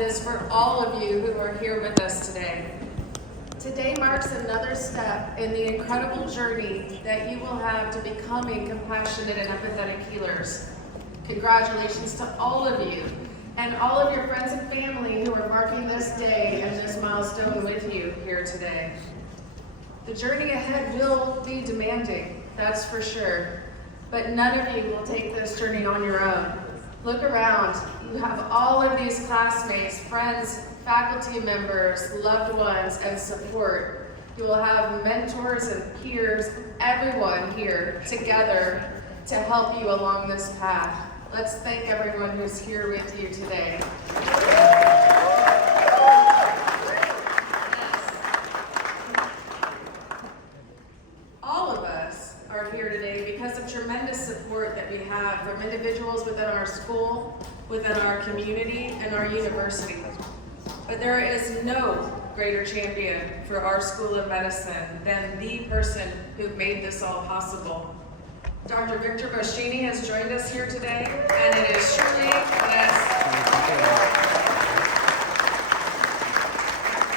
it is for all of you who are here with us today. Today marks another step in the incredible journey that you will have to becoming compassionate and empathetic healers. Congratulations to all of you and all of your friends and family who are marking this day and this milestone with you here today. The journey ahead will be demanding, that's for sure, but none of you will take this journey on your own. Look around. You have all of these classmates, friends, faculty members, loved ones, and support. You will have mentors and peers, everyone here together to help you along this path. Let's thank everyone who's here with you today. All of us are here today because of tremendous support that we have from individuals within our school, within our community, and our university. But there is no greater champion for our School of Medicine than the person who made this all possible. Dr. Victor Boschini has joined us here today, and it is truly,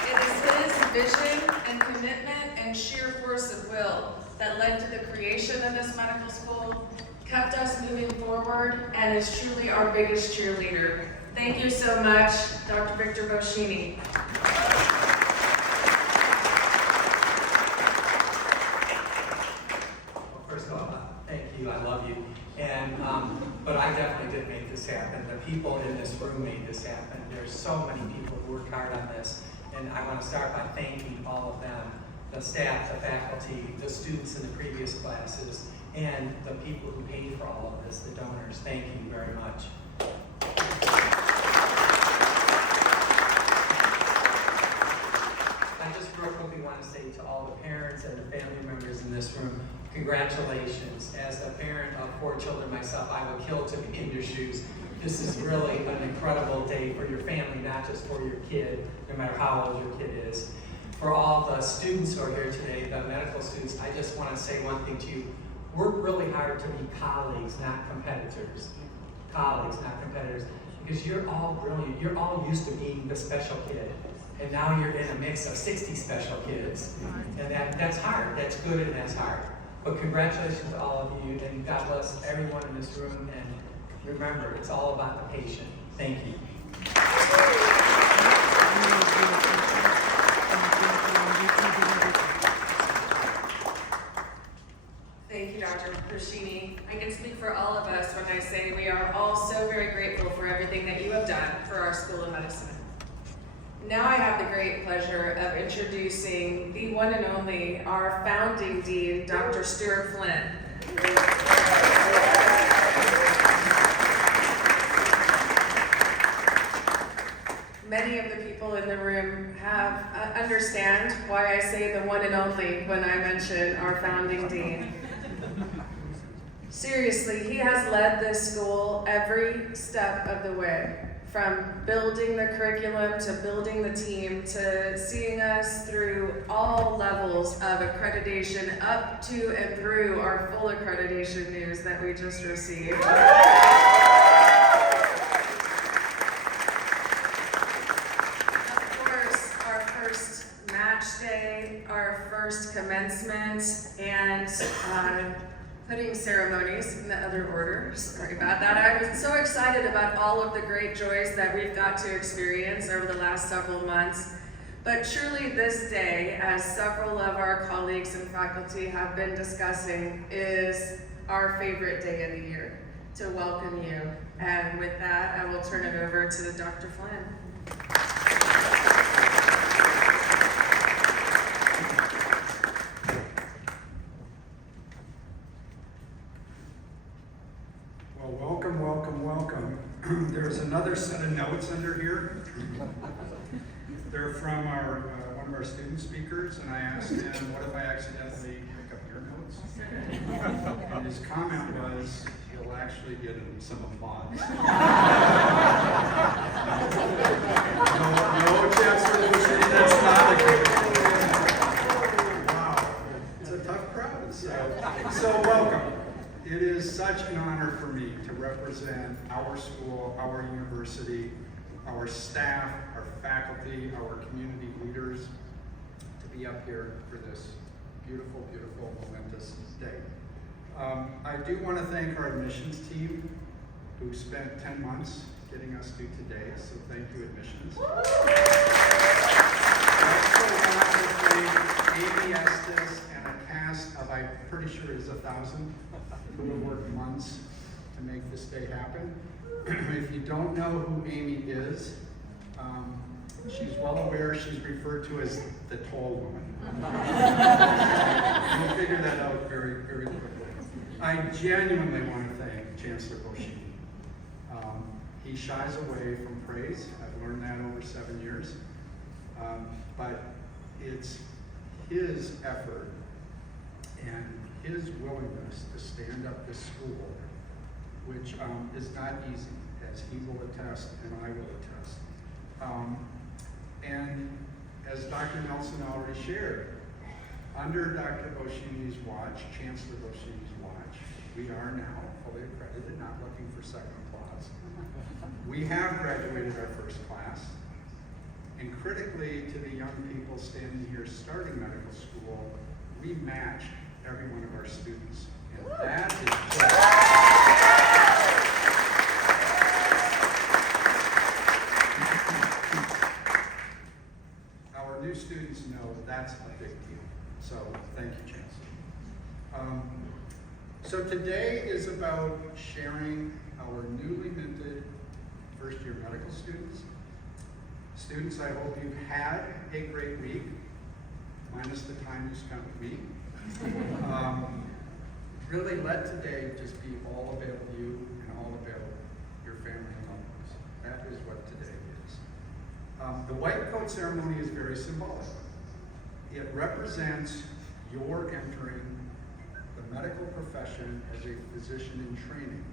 it is his vision and commitment and sheer force of will that led to the creation of this medical school, kept us moving forward, and is truly our biggest cheerleader. Thank you so much, Dr. Victor Boschini. Well, first of all, thank you, I love you. And, but I definitely did make this happen. The people in this room made this happen. There's so many people who worked hard on this. And I want to start by thanking all of them, the staff, the faculty, the students in the previous classes, and the people who paid for all of this, the donors. Thank you very much. I just real quickly want to say to all the parents and the family members in this room, congratulations. As a parent of 4 children myself, I would kill to be in your shoes. This is really an incredible day for your family, not just for your kid, no matter how old your kid is. For all the students who are here today, the medical students, I just want to say one thing to you. Work really hard to be colleagues, not competitors. Colleagues, not competitors. Because you're all brilliant. You're all used to being the special kid. And now you're in a mix of 60 special kids. And that's hard. That's good and that's hard. But congratulations to all of you, and God bless everyone in this room. And remember, it's all about the patient. Thank you. Thank you, Dr. Boschini. I can speak for all of us when I say we are all so very grateful for everything that you have done for our School of Medicine. Now I have the great pleasure of introducing the one and only, our founding dean, Dr. Stuart Flynn. Many of the people in the room have understand why I say the one and only when I mention our founding dean. Seriously, he has led this school every step of the way, from building the curriculum to building the team to seeing us through all levels of accreditation up to and through our full accreditation news that we just received. Of course, our first match day, our first commencement, and putting ceremonies in the other order. Sorry about that. I was so excited about all of the great joys that we've got to experience over the last several months. But truly this day, as several of our colleagues and faculty have been discussing, is our favorite day of the year to welcome you. And with that, I will turn it over to Dr. Flynn. Welcome. There's another set of notes under here. They're from one of our student speakers, and I asked him, what if I accidentally pick up your notes? And his comment was, he'll actually get some applause. No Chancellor Boschini, that's not the case. Wow, it's a tough crowd. So welcome. It is such an honor for me to represent our school, our university, our staff, our faculty, our community leaders to be up here for this beautiful, beautiful, momentous day. I do want to thank our admissions team who spent 10 months getting us to today, so thank you, admissions. Amy Estes and a cast of, I'm pretty sure it's 1,000, who have worked months to make this day happen. If you don't know who Amy is, she's well aware she's referred to as the tall woman. We'll figure that out very, very quickly. I genuinely want to thank Chancellor Boschini. He shies away from praise. I've learned that over 7 years. But it's his effort and his willingness to stand up this school, which is not easy, as he will attest and I will attest. And as Dr. Nelson already shared, under Dr. Boschini's watch, Chancellor Boschini's watch, we are now fully accredited, not looking for second applause. We have graduated our first class. And critically, to the young people standing here starting medical school, we match every one of our students. And that is just... Our new students know that's a big deal. So thank you, Chancellor. So today is about sharing our newly minted first-year medical students. Students, I hope you've had a great week, minus the time you spent with me. Really let today just be all about you and all about your family and loved ones. That is what today is. The white coat ceremony is very symbolic. It represents your entering the medical profession as a physician in training.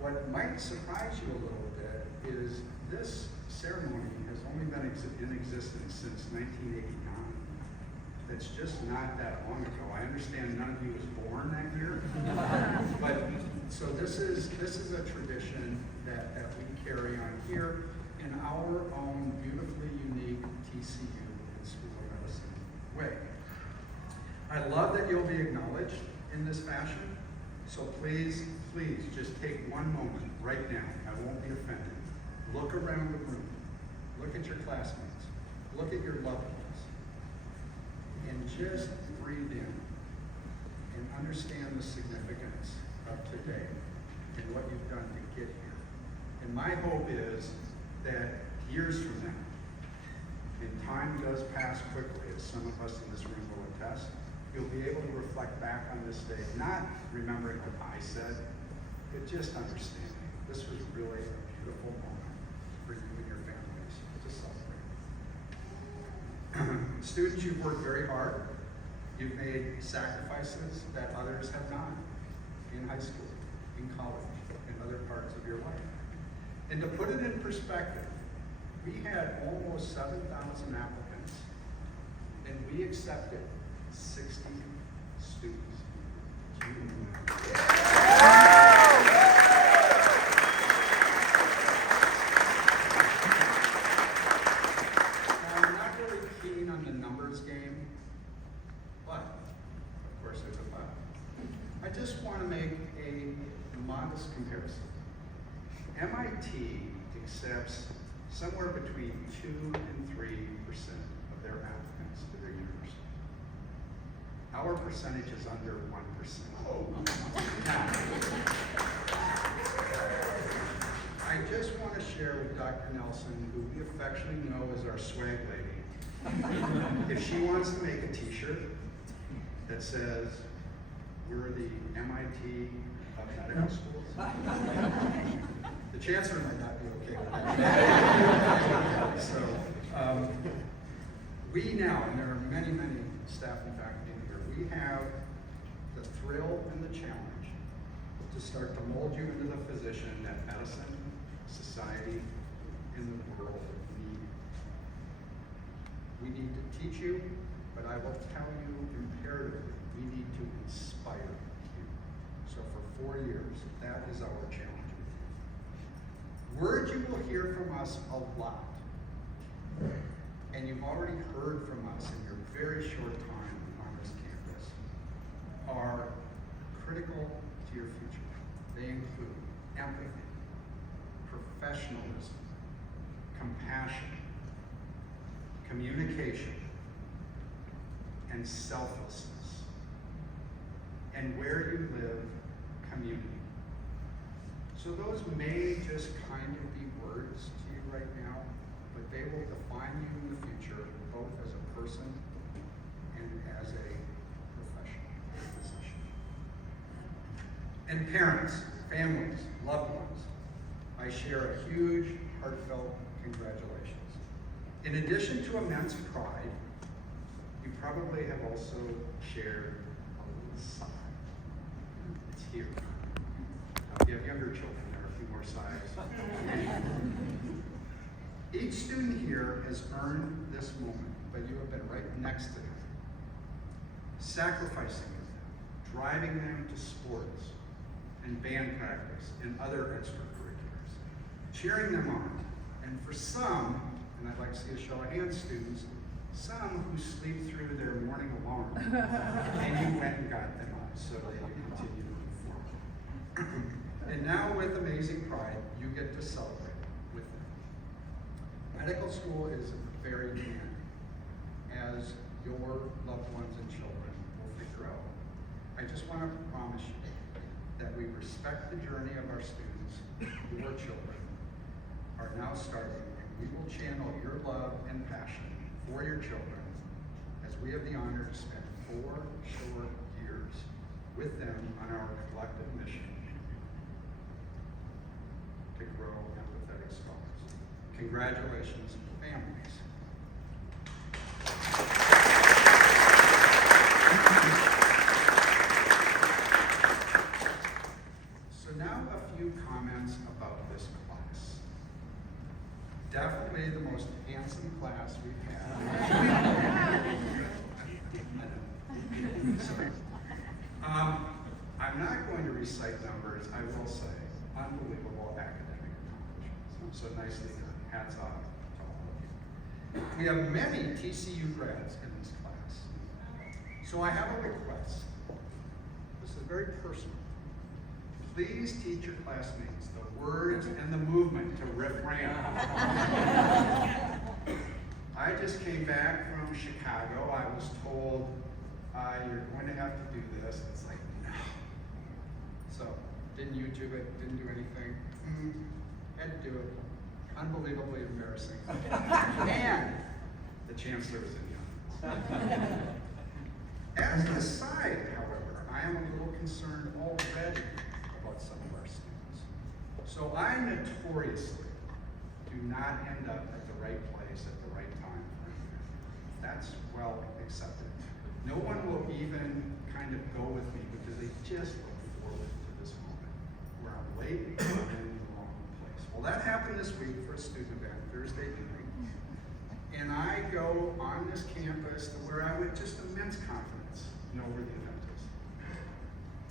What might surprise you a little bit is this ceremony has only been in existence since 1989. It's just not that long ago. I understand none of you was born that year, but so this is a tradition that we carry on here in our own beautifully unique TCU and School of Medicine way. I love that you'll be acknowledged in this fashion. So please, please just take one moment right now. I won't be offended. Look around the room. Look at your classmates. Look at your loved ones. And just breathe in and understand the significance of today and what you've done to get here. And my hope is that years from now, and time does pass quickly, as some of us in this room will attest, you'll be able to reflect back on this day, not remembering what I said, but just understanding this was really a beautiful moment for you and your families to celebrate. Students, you've worked very hard. You've made sacrifices that others have not in high school, in college, in other parts of your life. And to put it in perspective, we had almost 7,000 applicants, and we accepted 60 students. Now, I'm not really keen on the numbers game, but of course there's a but. I just want to make a modest comparison. MIT accepts somewhere between 2 and 3% of their applicants to their university. Our percentage is under 1%. Now, I just want to share with Dr. Nelson, who we affectionately know as our swag lady, if she wants to make a t-shirt that says, we're the MIT of medical schools, the chancellor might not be okay with that. So, we now, and there are many, many staff and faculty here, we have the thrill and the challenge to start to mold you into the physician that medicine, society, and the world need. We need to teach you, but I will tell you imperatively, we need to inspire you. So for 4 years, that is our challenge. Words you will hear from us a lot, and you've already heard from us in your very short time on this campus, are critical to your future. They include empathy, professionalism, compassion, communication, and selflessness. And where you live, community. So those may just kind of be words to you right now, but they will define you in the future, both as a person and as a professional physician. And parents, families, loved ones, I share a huge, heartfelt congratulations. In addition to immense pride, you probably have also shared a little sigh. It's here. If you have younger children, there are a few more sighs. Each student here has earned this moment, but you have been right next to them, sacrificing with them, driving them to sports and band practice and other extracurriculars, cheering them on. And for some, and I'd like to see a show of hands, students, some who sleep through their morning alarm, and you went and got them on so that you continue to move forward. And now with amazing pride, you get to celebrate with them. Medical school is very demanding, as your loved ones and children will figure out. I just want to promise you that we respect the journey of our students. Your children are now starting, and we will channel your love and passion for your children as we have the honor to spend 4 short years with them on our collective mission to grow empathetic scholars. Congratulations, families. So now a few comments about this class. Definitely the most handsome class we've had. I'm not going to recite numbers. I will say unbelievable academic accomplishments. So nicely done. Hats off to all of you. We have many TCU grads in this class. So I have a request. This is very personal. Please teach your classmates the words and the movement to refrain. I just came back from Chicago. I was told, you're going to have to do this. It's like, no. So, didn't YouTube it, didn't do anything. Had to do it. Unbelievably embarrassing. And the chancellor was in the audience. As an aside, however, I am a little concerned already about some of our students. So I notoriously do not end up at the right place at the right time. That's well accepted. No one will even kind of go with me because they just look forward to this moment where I'm late and I'm in the wrong place. Well, that happened this week for a student event, Thursday evening. And I go on this campus to where I with just immense confidence know where the event is.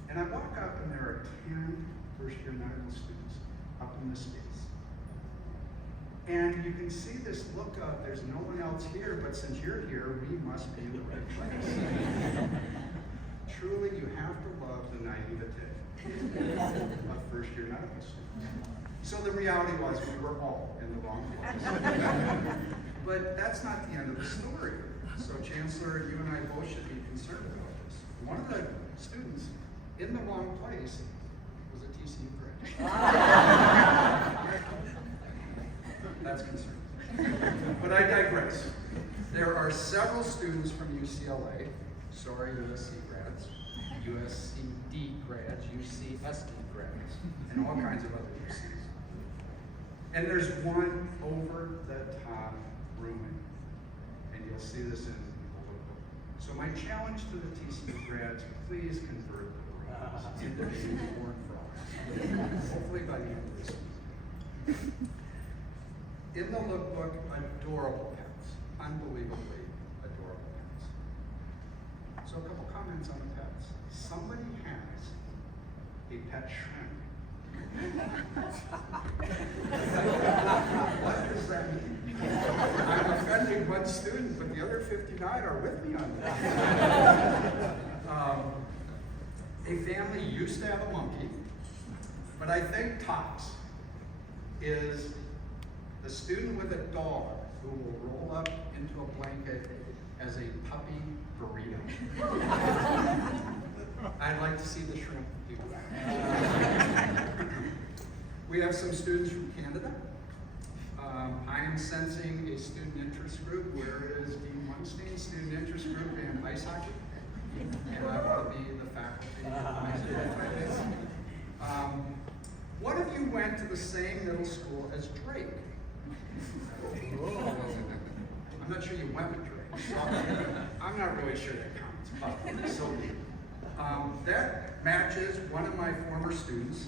And I walk up and there are 10 first-year medical students up in this space. And you can see this look of, there's no one else here, but since you're here, we must be in the right place. Truly, you have to love the naivete of first-year medical students. So the reality was we were all in the wrong place. But that's not the end of the story. So Chancellor, you and I both should be concerned about this. One of the students in the wrong place was a TCU grad. That's concerning. But I digress. There are several students from UCLA, sorry, USC grads, USCD grads, UCSD grads, and all kinds of other UCs. And there's one over the top rooming, and you'll see this in the lookbook. So my challenge to the TCU grads, please convert the rooms into unicorn frogs. Hopefully by the end of this week. In the lookbook, adorable pets, unbelievably adorable pets. So a couple comments on the pets. Somebody has a pet shrimp. What does that mean? I'm offending one student, but the other 59 are with me on that. A family used to have a monkey, but I think tops is the student with a dog who will roll up into a blanket as a puppy burrito. I'd like to see the shrimp do that. We have some students from Canada. I am sensing a student interest group. Where is Dean Weinstein's student interest group in ice hockey? And I want to be the faculty. What if you went to the same middle school as Drake? I'm not sure you went with Drake. So I'm not really sure that counts, but so be it. That matches one of my former students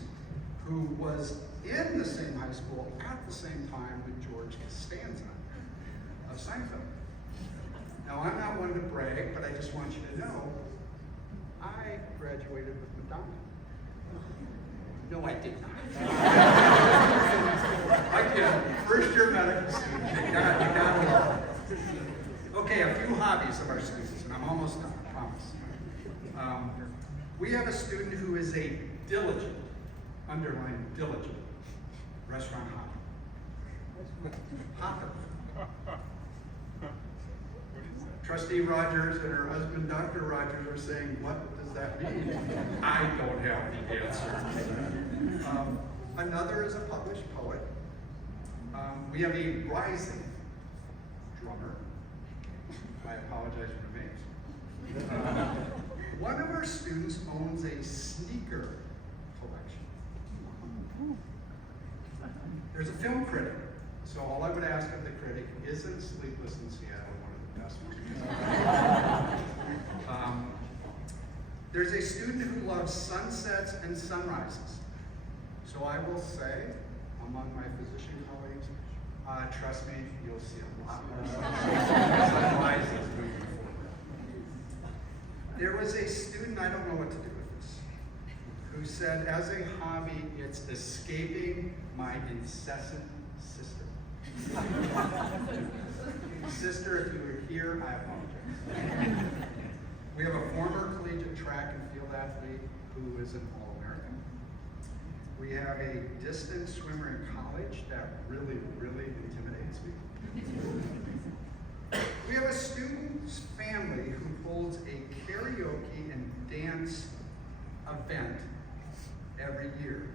who was in the same high school at the same time with George Costanza of Seinfeld. Now, I'm not one to brag, but I just want you to know, I graduated with Madonna. No, I did not. I can. First year medical student. You got it all. Okay, a few hobbies of our students, and I'm almost done, I promise. We have a student who is a diligent, underline diligent, restaurant hopper. Trustee Rogers and her husband, Dr. Rogers, are saying, what does that mean? I don't have the answer. Another is a published poet. We have a rising drummer. I apologize for the names. One of our students owns a sneaker collection. There's a film critic. So all I would ask of the critic isn't Sleepless in Seattle, one of the best ones. There's a student who loves sunsets and sunrises. So I will say, among my physician colleagues, trust me, you'll see a lot more sunrises moving forward. There was a student, I don't know what to do with this, who said, as a hobby, it's escaping my incessant sister. Sister, if you were here, I apologize. We have a former collegiate track and field athlete who is an All-American. We have a distance swimmer in college that really, really intimidates me. We have a student's family who holds a karaoke and dance event every year.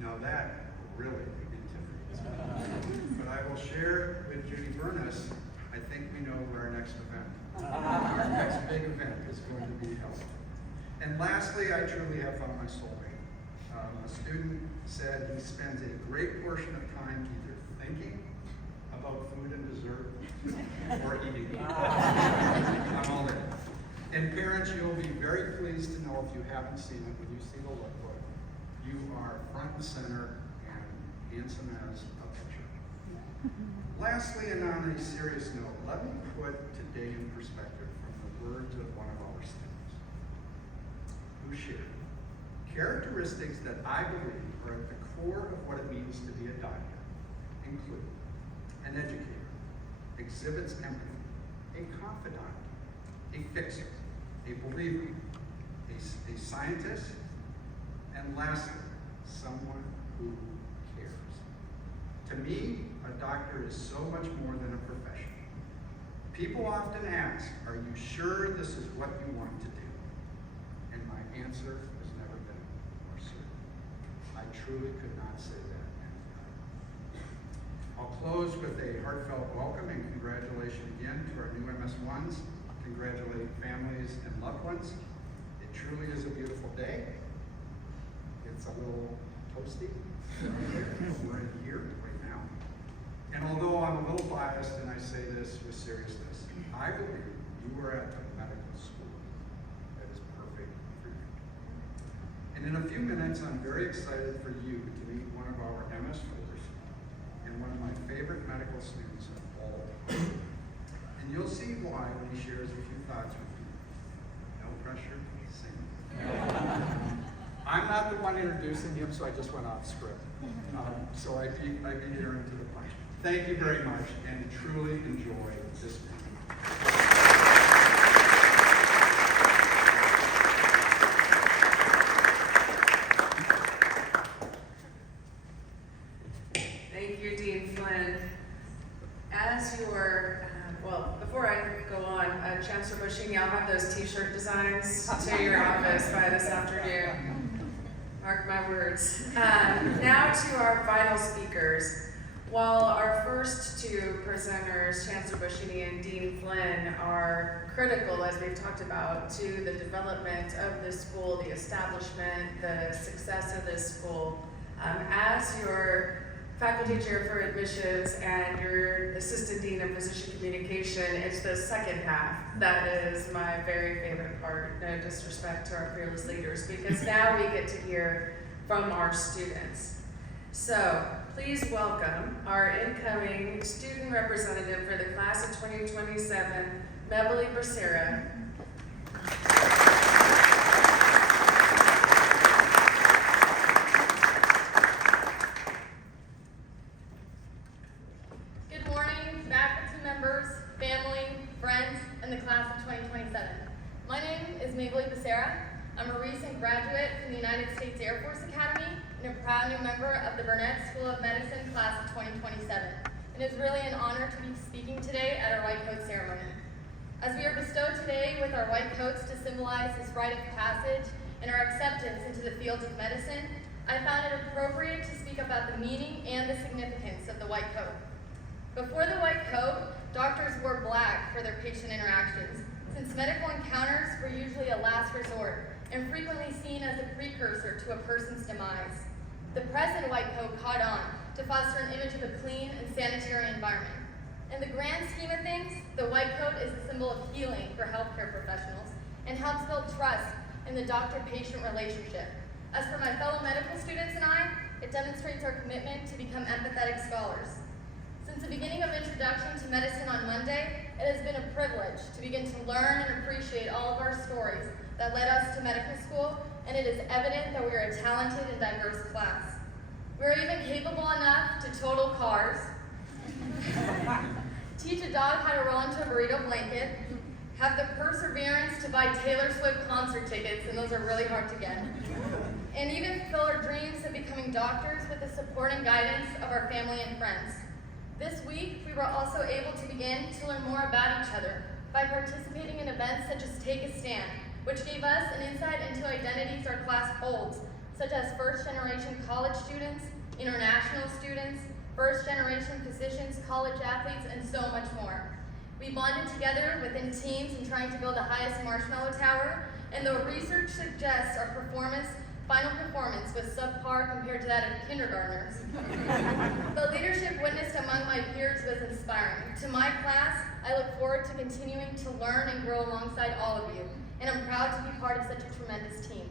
Now that really intimidates me. But I will share with Judy Burness, I think we know where our next event, our next big event is going to be held. And lastly, I truly have found my soulmate. A student said he spends a great portion of time either thinking about food and dessert or eating it. I'm all in. And parents, you'll be very pleased to know if you haven't seen it, when you see the lookbook, you are front and center and handsome as a picture. Lastly, and on a serious note, let me put today in perspective from the words of one of our students who shared characteristics that I believe are at the core of what it means to be a doctor include an educator, exhibits empathy, a confidant, a fixer, a believer, a scientist, and lastly, someone who cares. To me, a doctor is so much more than a profession. People often ask, are you sure this is what you want to do? And my answer has never been more certain. I truly could not say that any better. I'll close with a heartfelt welcome and congratulations again to our new MS1s. Congratulate families and loved ones. It truly is a beautiful day. It's a little toasty. We're in here right now. And although I'm a little biased and I say this with seriousness, I believe you are at a medical school that is perfect for you. And in a few minutes, I'm very excited for you to meet one of our MS4s and one of my favorite medical students of all time. And you'll see why when he shares a few thoughts with you. No pressure, sing. I I'm not the one introducing him, so I just went off script. So I beat Aaron to the punch. Thank you very much, and truly enjoy this meeting. Thank you, Dean Flynn. As your, well, before I go on, Chancellor Bushini, I'll have those t-shirt designs to your office by this afternoon. Mark my words. Now to our final speakers. While our first two presenters, Chancellor Bushini and Dean Flynn, are critical, as we've talked about, to the development of this school, the establishment, the success of this school, as your faculty chair for admissions and your assistant dean of physician communication, it's the second half that is my very favorite part. No disrespect to our fearless leaders, because now we get to hear from our students. So please welcome our incoming student representative for the class of 2027, Mebily Becerra. Good morning, faculty members, family, friends, and the class of 2027. My name is Mebily Becerra. I'm a recent graduate from the United States Air Force Academy and a proud new member of the Burnett School of Medicine class of 2027. And it's really an honor to be speaking today at our white coat ceremony. As we are bestowed today with our white coats to symbolize this rite of passage and our acceptance into the field of medicine, I found it appropriate to speak about the meaning and the significance of the white coat. Before the white coat, doctors wore black for their patient interactions, since medical encounters were usually a last resort and frequently seen as a precursor to a person's demise. The present white coat caught on to foster an image of a clean and sanitary environment. In the grand scheme of things, the white coat is a symbol of healing for healthcare professionals and helps build trust in the doctor-patient relationship. As for my fellow medical students and I, it demonstrates our commitment to become empathetic scholars. Since the beginning of Introduction to Medicine on Monday, it has been a privilege to begin to learn and appreciate all of our stories that led us to medical school, and it is evident that we are a talented and diverse class. We are even capable enough to total cars, teach a dog how to roll into a burrito blanket, have the perseverance to buy Taylor Swift concert tickets, and those are really hard to get, and even fulfill our dreams of becoming doctors with the support and guidance of our family and friends. This week, we were also able to begin to learn more about each other by participating in events such as Take a Stand, which gave us an insight into identities our class holds, such as first-generation college students, international students, first-generation physicians, college athletes, and so much more. We bonded together within teams in trying to build the highest marshmallow tower, and though research suggests our final performance was subpar compared to that of kindergartners, the leadership witnessed among my peers was inspiring. To my class, I look forward to continuing to learn and grow alongside all of you, and I'm proud to be part of such a tremendous team.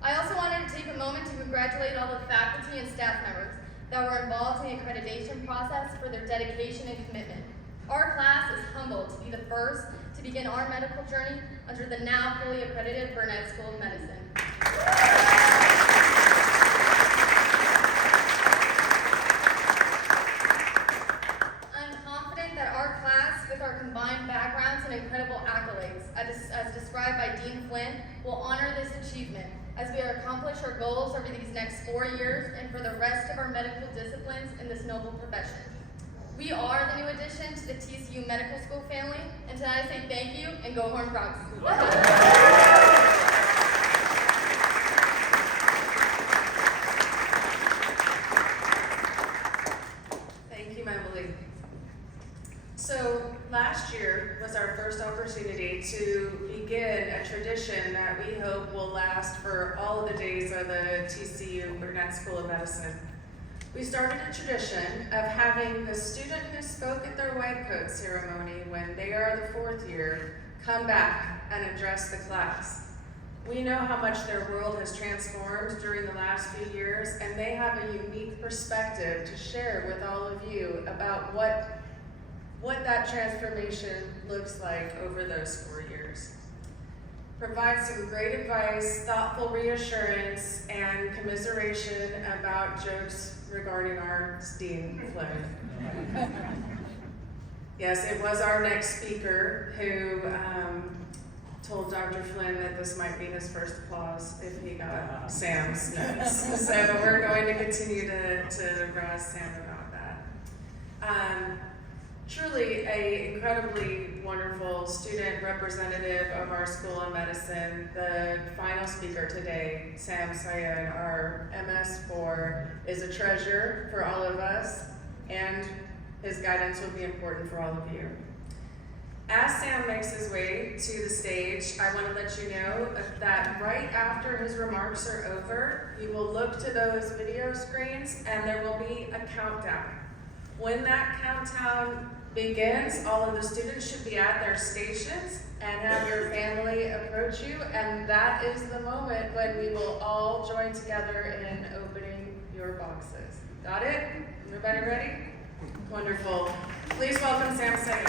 I also wanted to take a moment to congratulate all the faculty and staff members that were involved in the accreditation process for their dedication and commitment. Our class is humbled to be the first to begin our medical journey under the now fully accredited Burnett School of Medicine. I'm confident that our class, with our combined backgrounds and incredible accolades, as described by Dean Flynn, will honor this achievement as we accomplish our goals over these next 4 years and for the rest of our medical disciplines in this noble profession. We are the new addition to the TCU Medical School family, and tonight I say thank you and go Horned Frogs. Thank you, Mebily. So last year was our first opportunity to begin a tradition that we hope will last for all of the days of the TCU Burnett School of Medicine. We started a tradition of having the student who spoke at their white coat ceremony when they are the fourth year come back and address the class. We know how much their world has transformed during the last few years, and they have a unique perspective to share with all of you about what that transformation looks like over those 4 years. provide some great advice, thoughtful reassurance, and commiseration about jokes regarding our Dean Flynn. Yes, it was our next speaker who told Dr. Flynn that this might be his first applause if he got Sam's notes. So we're going to continue to razz Sam about that. Truly a incredibly wonderful student representative of our School of Medicine. The final speaker today, Sam Syed, our MS4, is a treasure for all of us, and his guidance will be important for all of you. As Sam makes his way to the stage, I want to let you know that right after his remarks are over, you will look to those video screens and there will be a countdown. When that countdown begins, all of the students should be at their stations and have your family approach you, and that is the moment when we will all join together in opening your boxes. Got it? Everybody ready? Wonderful. Please welcome Sam Syed.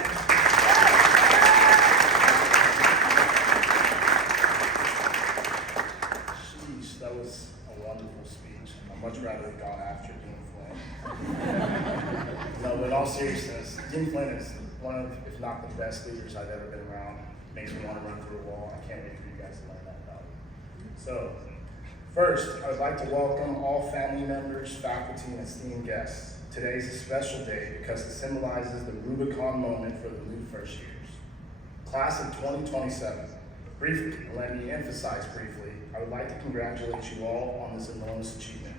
Sheesh, that was a wonderful speech. I'd much rather have gone after Dean Flynn. No, but in all seriousness, Dean Flynn is one of, if not the best leaders I've ever been around. Makes me want to run through a wall. I can't wait for you guys to learn that about it. So, first, I would like to welcome all family members, faculty, and esteemed guests. Today is a special day because it symbolizes the Rubicon moment for the new first years. Class of 2027. Briefly, and let me emphasize briefly, I would like to congratulate you all on this enormous achievement.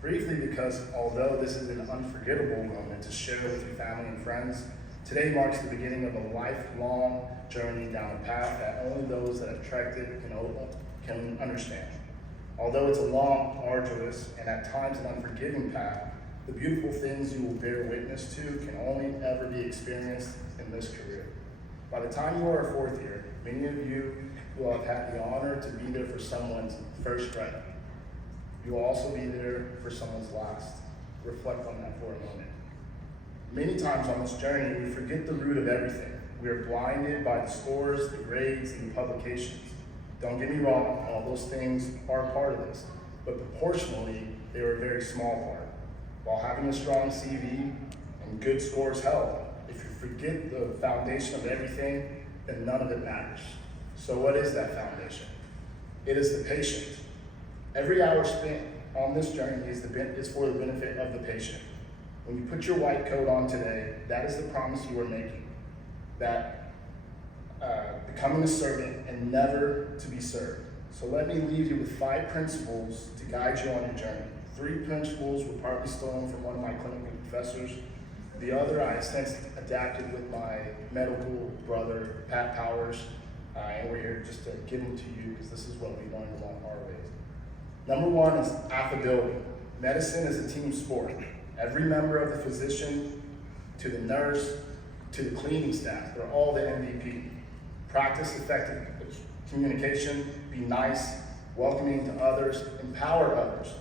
Briefly because although this is an unforgettable moment to share with your family and friends, today marks the beginning of a lifelong journey down a path that only those that have trekked it can understand. Although it's a long, arduous, and at times an unforgiving path, the beautiful things you will bear witness to can only ever be experienced in this career. By the time you are a fourth year, many of you will have had the honor to be there for someone's first breath. You will also be there for someone's last. Reflect on that for a moment. Many times on this journey, we forget the root of everything. We are blinded by the scores, the grades, and the publications. Don't get me wrong, all those things are a part of this, but proportionally, they are a very small part. While having a strong CV and good scores help, if you forget the foundation of everything, then none of it matters. So what is that foundation? It is the patient. Every hour spent on this journey is for the benefit of the patient. When you put your white coat on today, that is the promise you are making. That becoming a servant and never to be served. So let me leave you with 5 principles to guide you on your journey. 3 principles were partly stolen from one of my clinical professors. The other I have since adapted with my medical brother, Pat Powers, and we're here just to give them to you because this is what we learned along our ways. Number 1 is affability. Medicine is a team sport. Every member of the physician, to the nurse, to the cleaning staff, they're all the MVP. Practice effective communication, be nice, welcoming to others, empower others.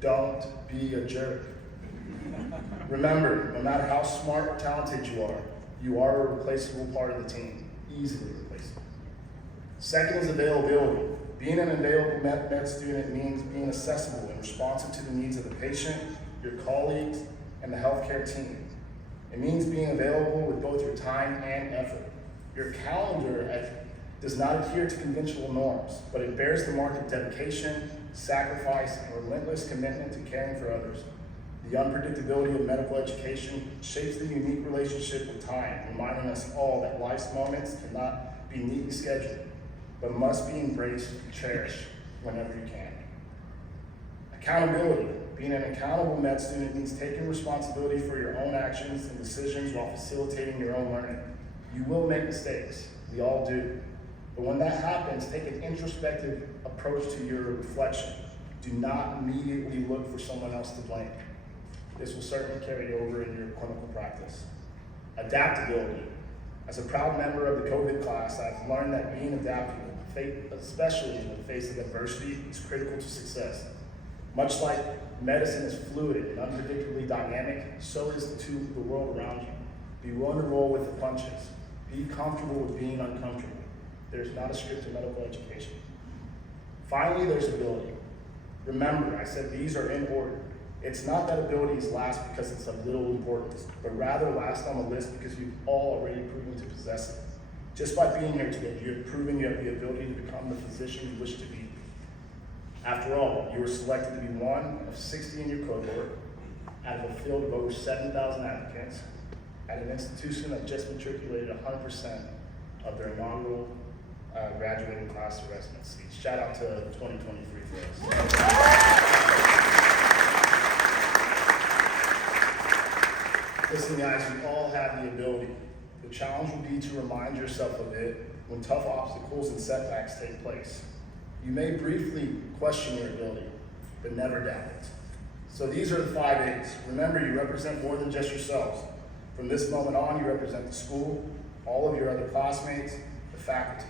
Don't be a jerk. Remember, no matter how smart or talented you are a replaceable part of the team, easily replaceable. Second is availability. Being an available med student means being accessible and responsive to the needs of the patient, your colleagues, and the healthcare team. It means being available with both your time and effort. Your calendar does not adhere to conventional norms, but it bears the mark of dedication, sacrifice, and relentless commitment to caring for others. The unpredictability of medical education shapes the unique relationship with time, reminding us all that life's moments cannot be neatly scheduled, but must be embraced and cherished whenever you can. Accountability. Being an accountable med student means taking responsibility for your own actions and decisions while facilitating your own learning. You will make mistakes, we all do. But when that happens, take an introspective approach to your reflection. Do not immediately look for someone else to blame. This will certainly carry over in your clinical practice. Adaptability. As a proud member of the COVID class, I've learned that being adaptable, especially in the face of adversity, is critical to success. Much like medicine is fluid and unpredictably dynamic, so is the world around you. Be willing to roll with the punches. Be comfortable with being uncomfortable. There's not a script to medical education. Finally, there's ability. Remember, I said these are in order. It's not that ability is last because it's of little importance, but rather last on the list because you've all already proven to possess it. Just by being here today, you have proven you have the ability to become the physician you wish to be. After all, you were selected to be one of 60 in your cohort out of a field of over 7,000 applicants at an institution that just matriculated 100% of their inaugural graduating class of residency. Shout out to 2023 for us. Listen guys, we all have the ability. The challenge will be to remind yourself of it when tough obstacles and setbacks take place. You may briefly question your ability, but never doubt it. So these are the 5 A's. Remember, you represent more than just yourselves. From this moment on, you represent the school, all of your other classmates, the faculty.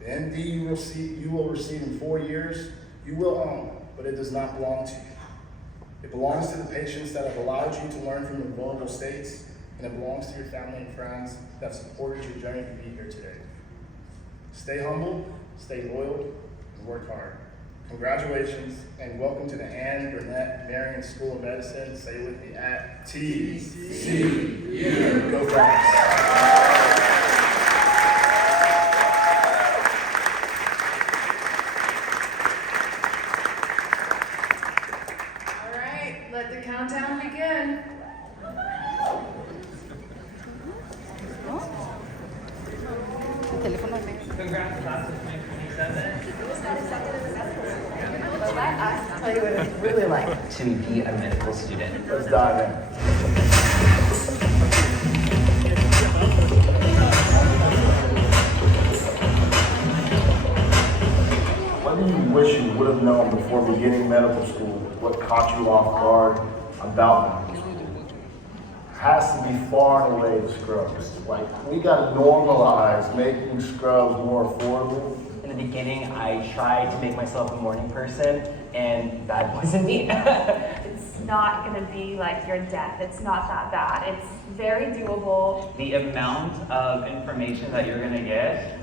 The MD you will receive in 4 years, you will own, but it does not belong to you. It belongs to the patients that have allowed you to learn from your vulnerable states, and it belongs to your family and friends that have supported your journey to be here today. Stay humble, stay loyal, and work hard. Congratulations, and welcome to the Anne Burnett Marion School of Medicine. Say it with me at TCU. Go Frogs. Let the countdown begin. Congrats, class of 2027. I'll tell you what it's really like to be a medical student. Let's dive in. What do you wish you would have known before beginning medical school? What caught you off guard about medical school? Has to be far and away the scrubs. Like, we gotta normalize making scrubs more affordable. In the beginning, I tried to make myself a morning person, and that wasn't me. It's not going to be like your death. It's not that bad. It's very doable. The amount of information that you're going to get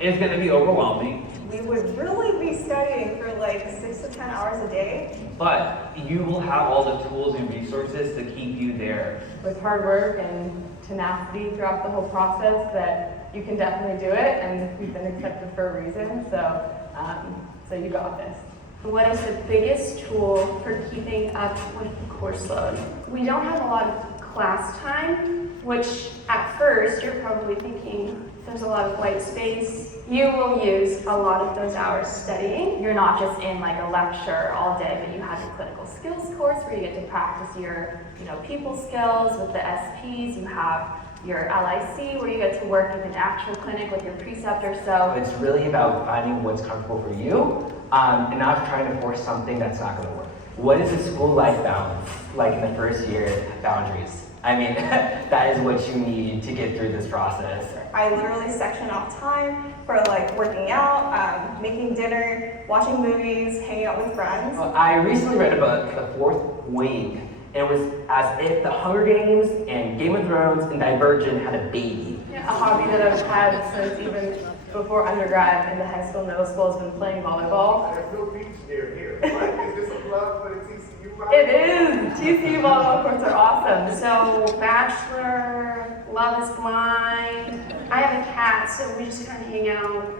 is going to be overwhelming, We would really be studying for like 6 to 10 hours a day. but you will have all the tools and resources to keep you there. With hard work and tenacity throughout the whole process, that you can definitely do it, and you've been accepted for a reason, so you got this. What is the biggest tool for keeping up with the course load? We don't have a lot of class time, which at first you're probably thinking there's a lot of white space. You will use a lot of those hours studying. You're not just in like a lecture all day, but you have your clinical skills course where you get to practice your, people skills with the SPs. You have your LIC where you get to work in an actual clinic with your preceptor. So It's really about finding what's comfortable for you, and not trying to force something that's not going to work. What is a school-life balance like in the first year? Boundaries. I mean, that is what you need to get through this process. I literally section off time for like working out, making dinner, watching movies, hanging out with friends. Well, I recently read about The Fourth Wing. It was as if the Hunger Games and Game of Thrones and Divergent had a baby. a hobby that I've had since even before undergrad into high school, middle school has been playing volleyball. There's no beach near here. Like, is this a plug for the TCU? It is! TCU volleyball courts are awesome. So, Bachelor, Love is Blind. I have a cat, so we just kind of hang out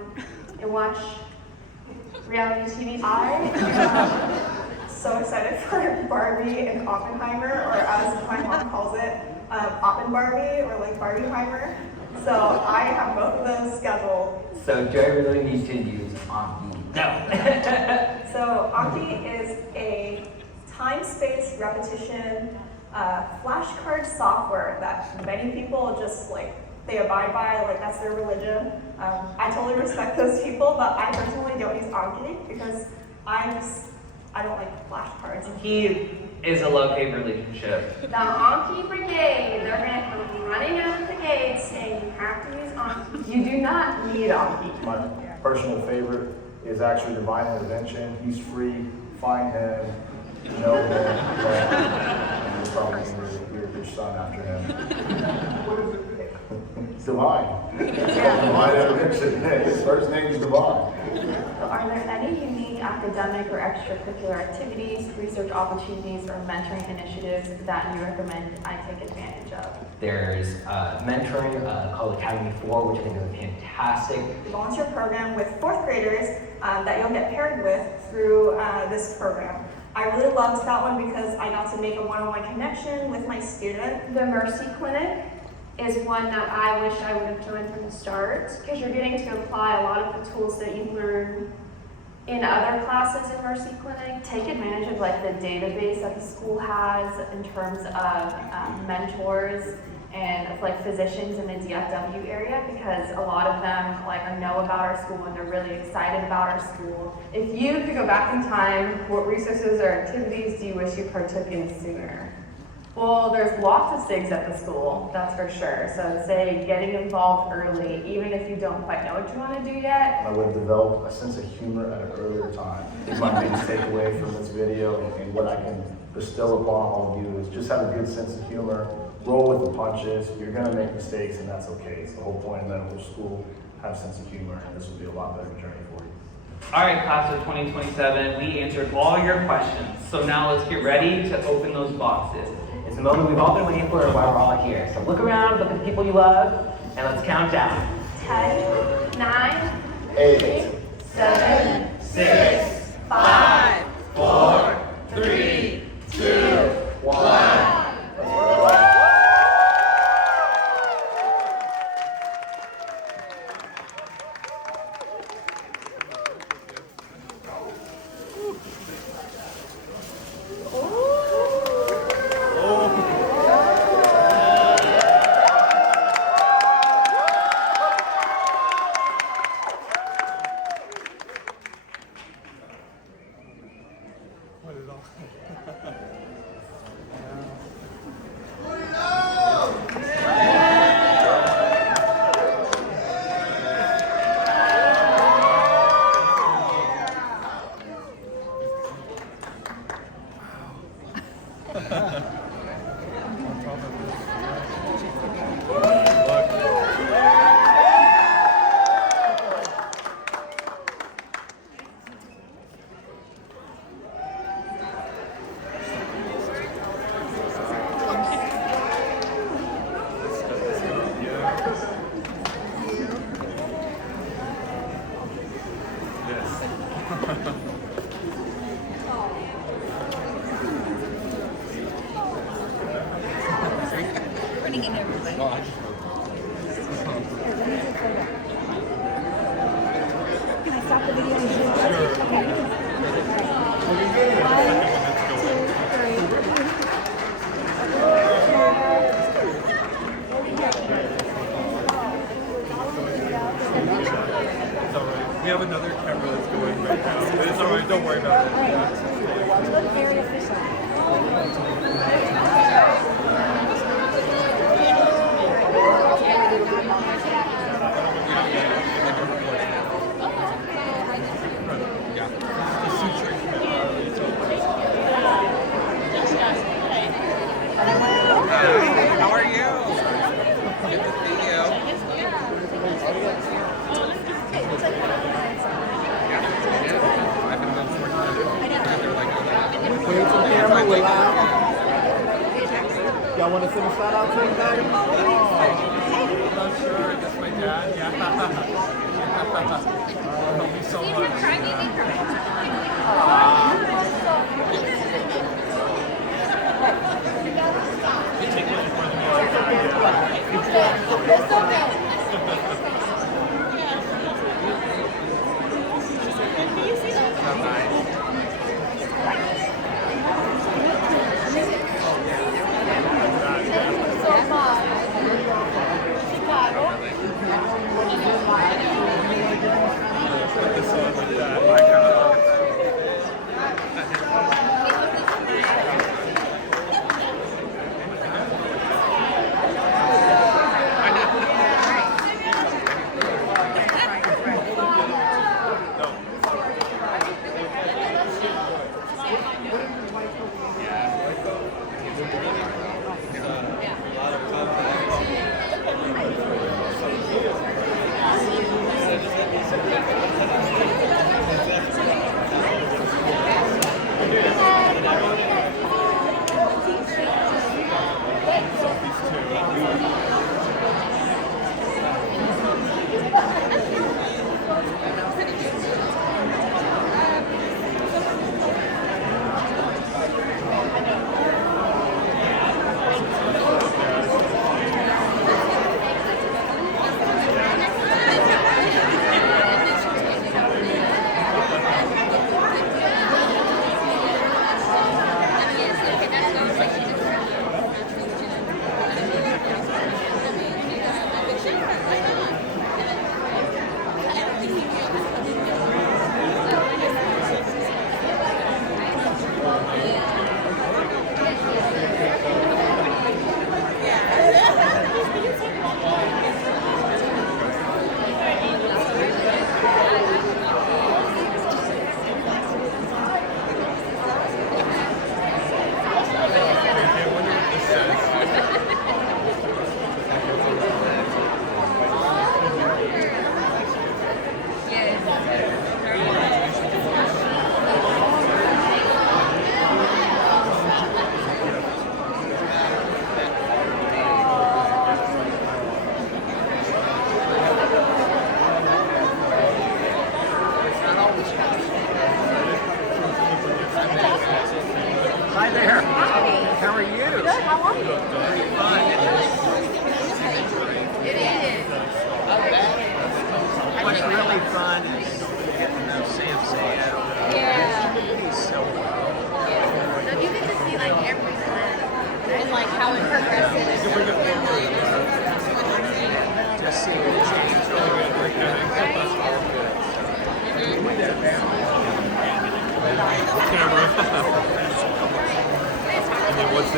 and watch reality TV. I am so excited for Barbie and Oppenheimer, or as my mom calls it, Oppenbarbie, or like Barbieheimer. So I have both of those scheduled. So do I really need to use Anki? No. So Anki is a time-space repetition flashcard software that many people just like, they abide by, like that's their religion. I totally respect those people, but I personally don't use Anki because I don't like flashcards. He is a love-hate relationship. The Anki Brigade, they're going to come running out of the gate saying you have to use Anki. You do not need Anki. My personal favorite is actually Divine Intervention. He's free, find him, know him, and you'll probably name your son after him. Divine. Divine intervention. His first name is Divine. Are there any unique academic or extracurricular activities, research opportunities, or mentoring initiatives that you recommend I take advantage of? There's mentoring called Academy 4, which I think is a fantastic. Volunteer program with fourth graders that you'll get paired with through this program. I really loved that one because I got to make a one-on-one connection with my student. The Mercy Clinic is one that I wish I would have joined from the start, because you're getting to apply a lot of the tools that you learn in other classes in Mercy Clinic. Take advantage of like the database that the school has in terms of mentors and of, like physicians in the DFW area, because a lot of them like know about our school and they're really excited about our school. If you could go back in time, what resources or activities do you wish you partook in sooner? Well, there's lots of things at the school, that's for sure. So I'd say getting involved early, even if you don't quite know what you want to do yet. I would have developed a sense of humor at an earlier time. I think my biggest takeaway from this video and what I can bestow upon all of you is just have a good sense of humor, roll with the punches. You're going to make mistakes, and that's okay. It's the whole point of medical school, have a sense of humor, and this will be a lot better journey for you. All right, class of 2027, we answered all your questions. So now let's get ready to open those boxes. It's the moment we've all been waiting for while we're all here. So look around, look at the people you love, and let's count down. 10, 9, 8, 7, 6, 5, 4, 3, 2, 1. We have another camera that's going right now. But it's alright, don't worry about it. Look very official. How are you? Good to see you. I've been going Y'all want to send a shout out to anybody? I'm not sure. That's my dad. Yeah. Thank you so much. You take one for the meal. It's okay.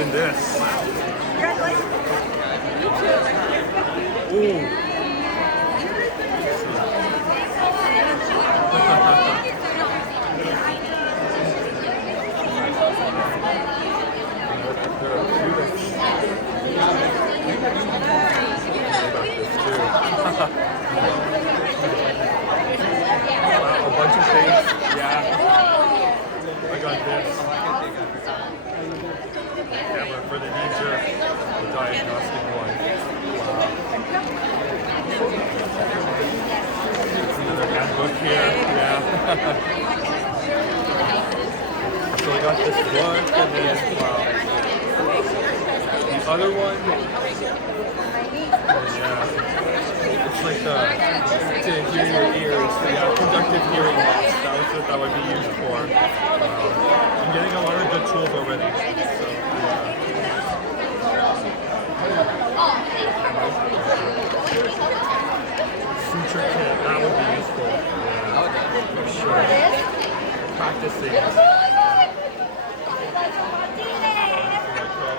than this. Ooh. Wow, a bunch of things. Yeah. I got this. Camera for the knee-jerk, the diagnostic one. Wow. Another handbook here. Yeah. So I got this one, and then wow. The other one. Yeah. It's like to hear your ears, conductive hearing loss. That was what that would be used for. I'm getting a lot of good tools already. So, suture kit, that would be useful. For sure. Practicing.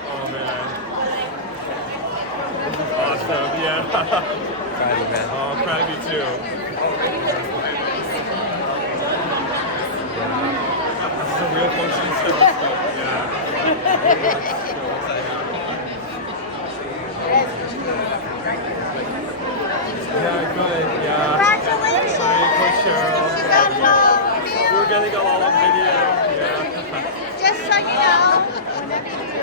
Oh man. This is awesome, yeah. Proud of you, man. Oh, I'm proud of you too. This is a real functioning stethoscope, yeah. Yeah, good, yeah. Congratulations! Hi, Coach Cheryl. We're getting it all on video, yeah. Just so you know, whenever you do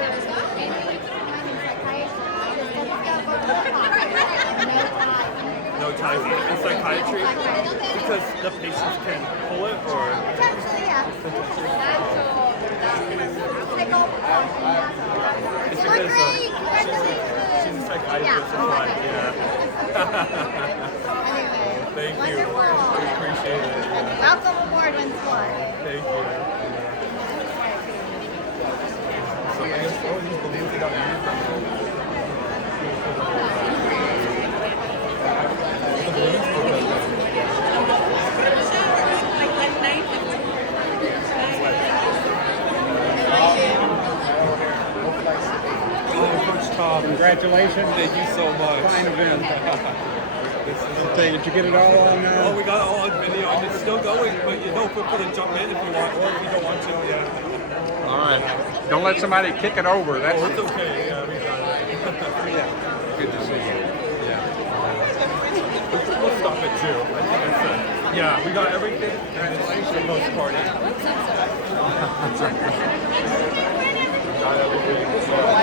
No ties in psychiatry? Because the patients can pull it, or? Potentially, yeah. Take all precautions. It's You're because great! Congratulations! she's a psychiatrist, that's why, yeah. Thank you. Wonderful. We appreciate it. Yeah. Welcome aboard once more. Thank you. So I guess all these balloons got used. Coach Tom, congratulations. Thank you so much. Fine event. Okay, did you get it all on Oh, we got it all on video and it's still going, but you know, feel free to jump in if you want, or if you don't want to, yeah. All right. Don't let somebody kick it over. That's Oh, it's okay, yeah, we got it. yeah. Good to see you. Yeah. We'll stop it too. I think it's yeah, we got everything and it's the post party. Got everything.